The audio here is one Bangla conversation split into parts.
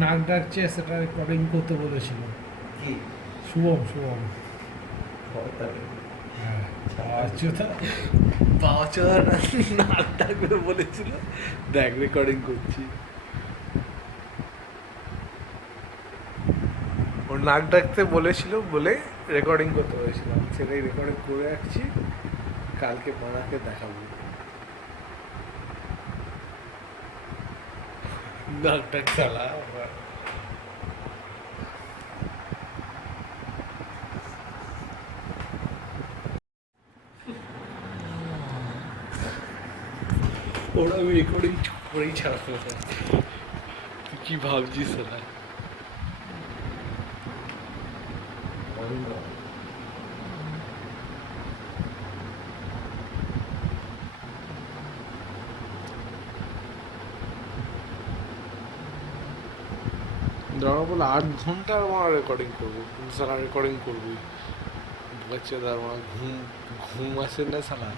নাক ডাকছে সেটা রেকর্ডিং করতে বলেছিল। কি শুভম শুভম হ্যাঁ বাবা চোদা নাক ডাকবে বলেছিল, দেখ রেকর্ডিং করছি। ওর নাক ডাকতে বলেছিল বলে রেকর্ডিং করতে বলেছিলাম, সেটাই রেকর্ডিং করে রাখছি, কালকে মানাকে দেখাবো। নাক ডাক চালা ওরা আমি রেকর্ডিং করেই ছাড়াতে চাই। তুই কি ভাবছিস না? ধরা বলে 8 ঘন্টা আমার রেকর্ডিং করবো, সারা রেকর্ডিং করবি বাচ্চাদের, আমার ঘুম ঘুম আসে না সালা।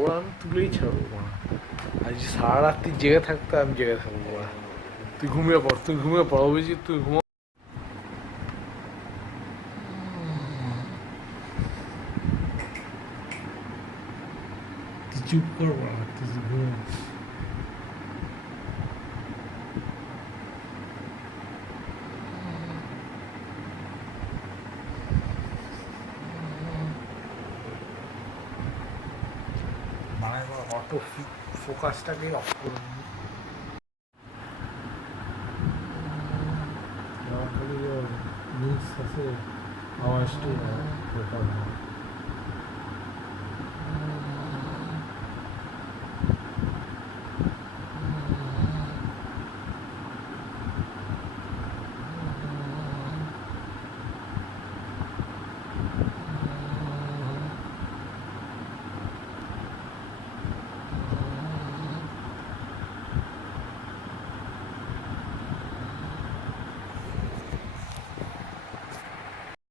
ওরা আমি তুলেই ছাড়বো মা, আজ সারা রাত্রি জেগে থাকতে আমি জেগে থাকবো মা। তুই ঘুমিয়ে পড়, তুই ঘুমিয়ে পড়, অভিজিৎ তুই ঘুমা। তুই চুপ করবো না, তুই ঘুম। মানে অটো ফোকাসটাকে অফ করে দিই। খালি নিউজ আছে আওয়াজটি রেকর্ড হয়।